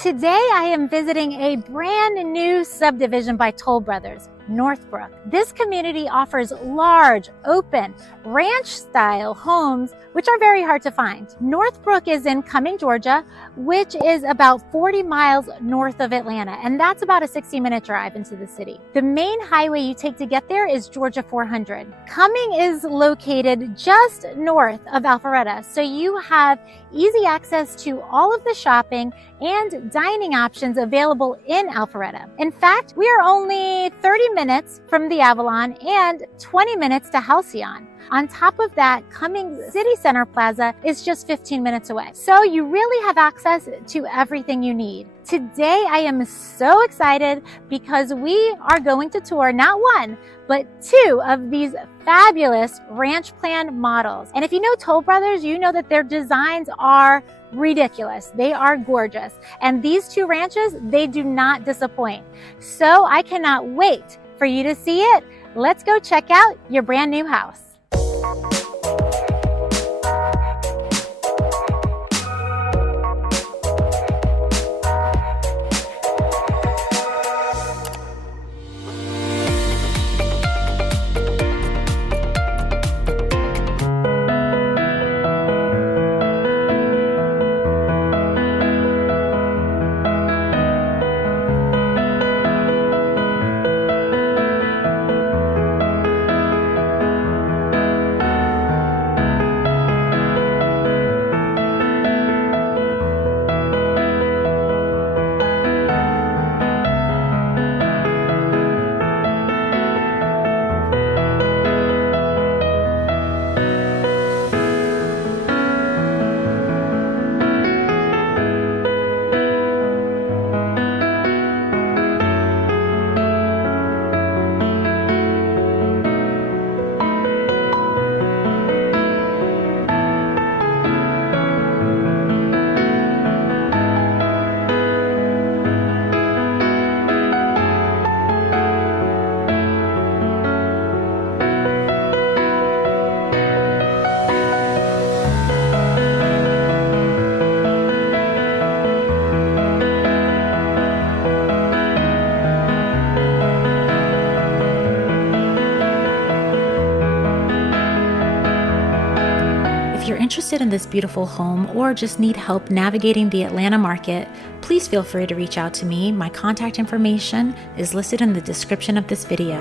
Today I am visiting a brand new subdivision by Toll Brothers, Northbrooke. This community offers large, open, ranch-style homes, which are very hard to find. Northbrooke is in Cumming, Georgia, which is about 40 miles north of Atlanta, and that's about a 60-minute drive into the city. The main highway you take to get there is Georgia 400. Cumming is located just north of Alpharetta, so you have easy access to all of the shopping and dining options available in Alpharetta. In fact, we are only 30 minutes from the Avalon and 20 minutes to Halcyon. On top of that, Cumming City Center Plaza is just 15 minutes away. So you really have access to everything you need. Today, I am so excited because we are going to tour not one, but two of these fabulous ranch plan models. And if you know Toll Brothers, you know that their designs are ridiculous. They are gorgeous. And these two ranches, they do not disappoint. So I cannot wait for you to see it. Let's go check out your brand new house. If you're interested in this beautiful home or just need help navigating the Atlanta market, please feel free to reach out to me. My contact information is listed in the description of this video.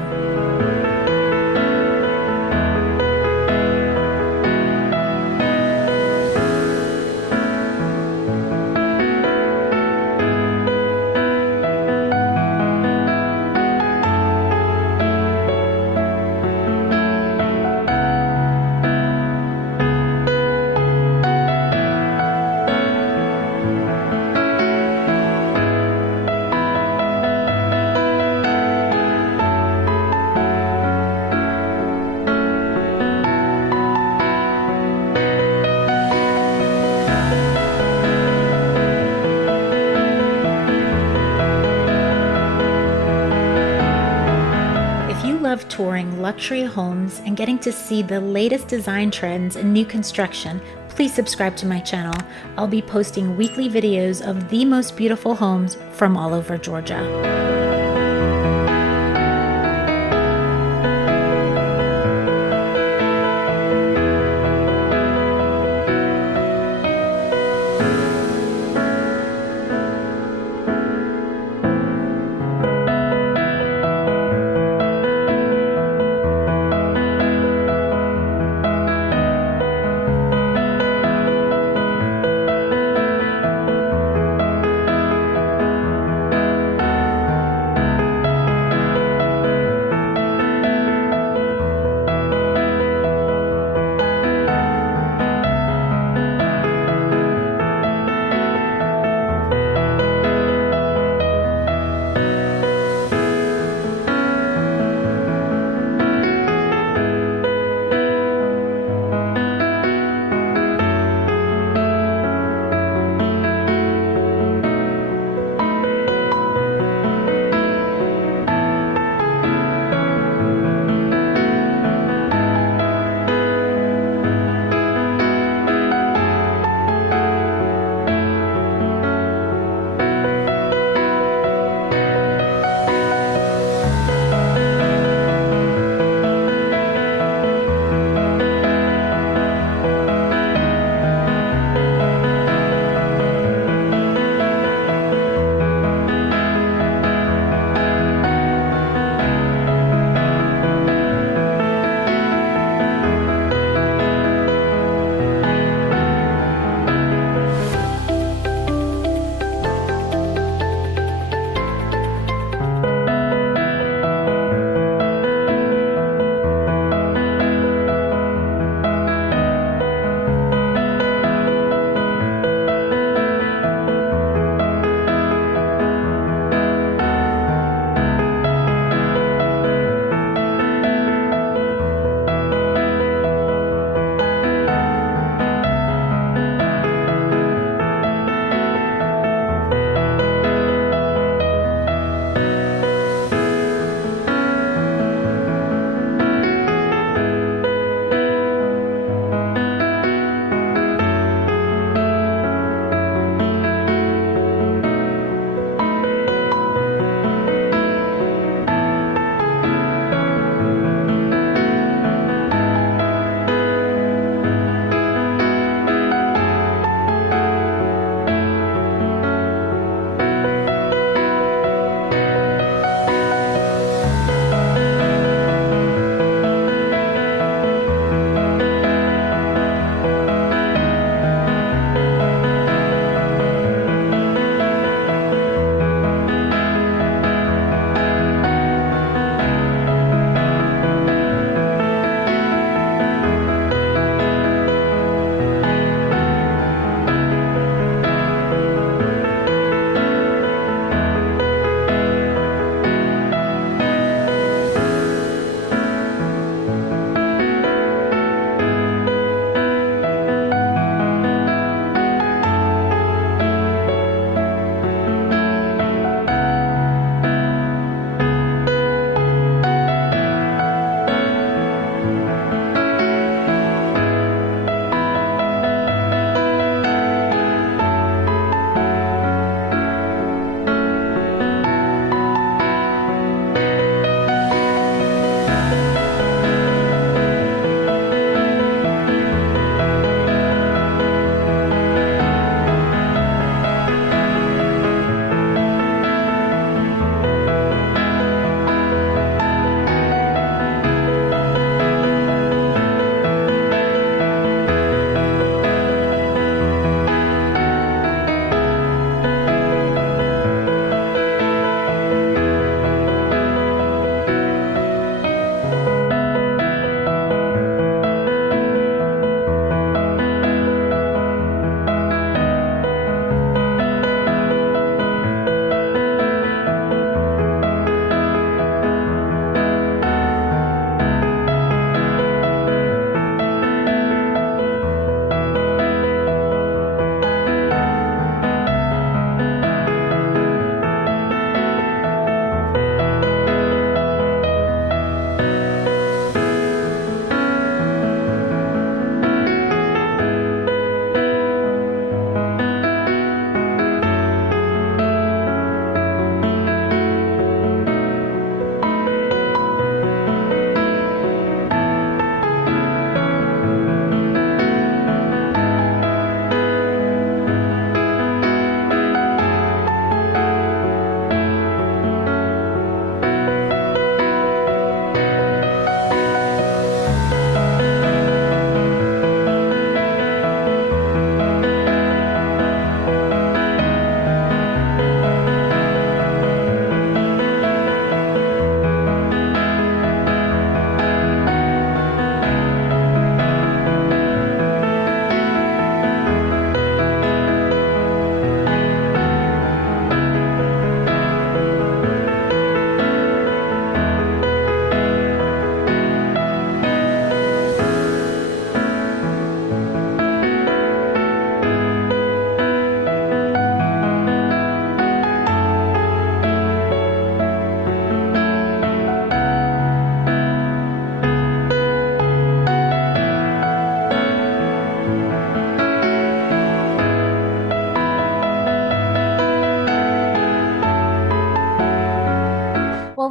Love touring luxury homes and getting to see the latest design trends in new construction, please subscribe to my channel. I'll be posting weekly videos of the most beautiful homes from all over Georgia.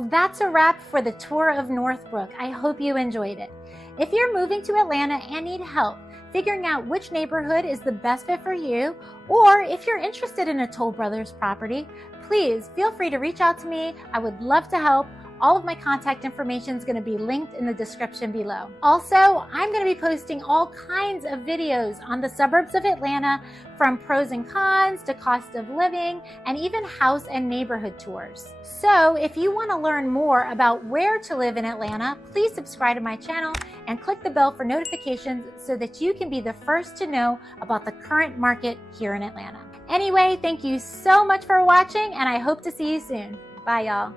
Well, that's a wrap for the tour of Northbrooke. I hope you enjoyed it. If you're moving to Atlanta and need help figuring out which neighborhood is the best fit for you, or if you're interested in a Toll Brothers property, please feel free to reach out to me. I would love to help. All of my contact information is going to be linked in the description below. Also, I'm going to be posting all kinds of videos on the suburbs of Atlanta, from pros and cons to cost of living, and even house and neighborhood tours. So if you want to learn more about where to live in Atlanta, please subscribe to my channel and click the bell for notifications so that you can be the first to know about the current market here in Atlanta. Anyway, thank you so much for watching, and I hope to see you soon. Bye, y'all.